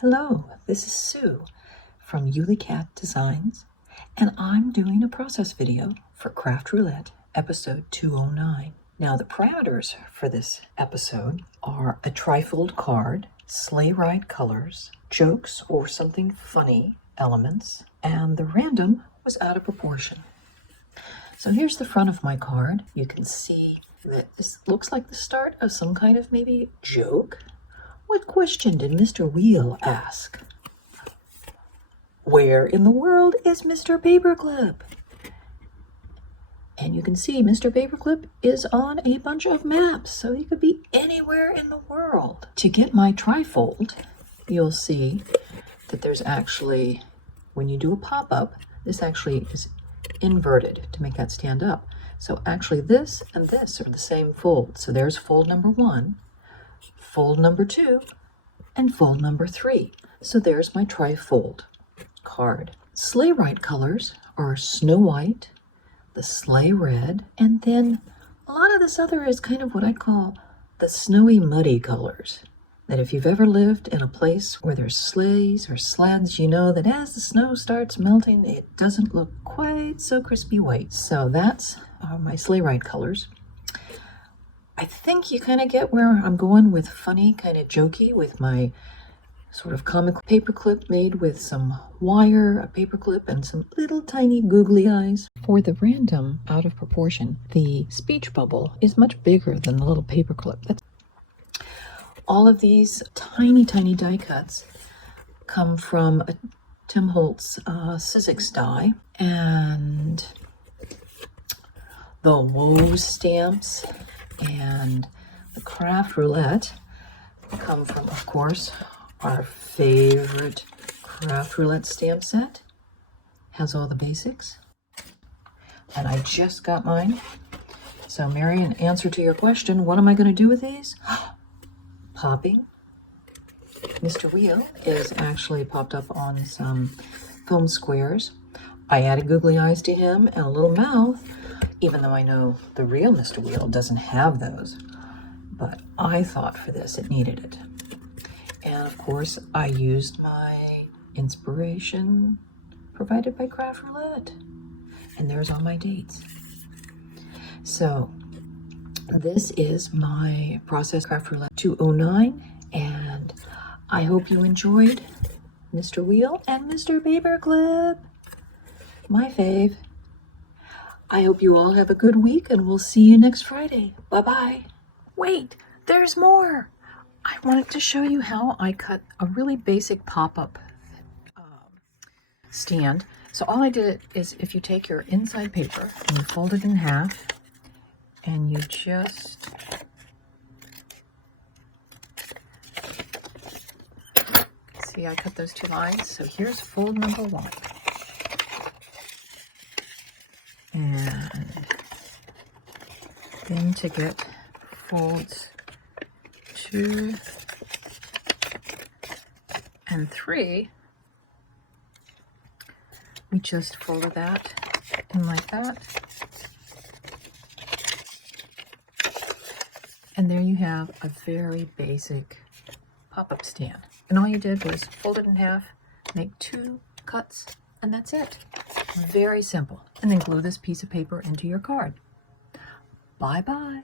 Hello, this is Sue from Ully Cat Designs, and I'm doing a process video for Craft Roulette episode 209. Now, the parameters for this episode are a trifold card, sleigh ride colors, jokes or something funny elements, and the random was out of proportion. So here's the front of my card. You can see that this looks like the start of some kind of maybe joke. What question did Mr. Wheel ask? Where in the world is Mr. Paperclip? And you can see Mr. Paperclip is on a bunch of maps, so he could be anywhere in the world. To get my trifold, you'll see that there's actually, when you do a pop-up, this actually is inverted to make that stand up. So actually this and this are the same fold. So there's fold number 1, fold number 2, and fold number 3. So there's my trifold card. Sleigh ride colors are Snow White, the sleigh red, and then a lot of this other is kind of what I call the snowy muddy colors. That if you've ever lived in a place where there's sleighs or sleds, you know that as the snow starts melting, it doesn't look quite so crispy white. So that's my sleigh ride colors. I think you kind of get where I'm going with funny, kind of jokey with my sort of comic paperclip made with some wire, a paperclip, and some little tiny googly eyes. For the random out of proportion, the speech bubble is much bigger than the little paperclip. All of these tiny, tiny die cuts come from a Tim Holtz Sizzix die, and the Woe stamps and the Craft Roulette come from, of course, our favorite Craft Roulette stamp set. Has all the basics. And I just got mine. So Mary, in answer to your question, what am I going to do with these? Popping. Mr. Wheel is actually popped up on some foam squares. I added googly eyes to him and a little mouth, even though I know the real Mr. Wheel doesn't have those. But I thought for this it needed it. And of course, I used my inspiration provided by Craft Roulette. And there's all my dates. So this is my process Craft Roulette 209. And I hope you enjoyed Mr. Wheel and Mr. Paperclip. My fave. I hope you all have a good week, and we'll see you next Friday. Bye-bye. Wait, there's more. I wanted to show you how I cut a really basic pop-up stand. So all I did is, if you take your inside paper and you fold it in half, and you just see, I cut those 2 lines. So here's fold number 1. And then to get folds 2 and 3, we just folded that in like that. And there you have a very basic pop-up stand. And all you did was fold it in half, make 2 cuts, and that's it. Very simple. And then glue this piece of paper into your card. Bye-bye.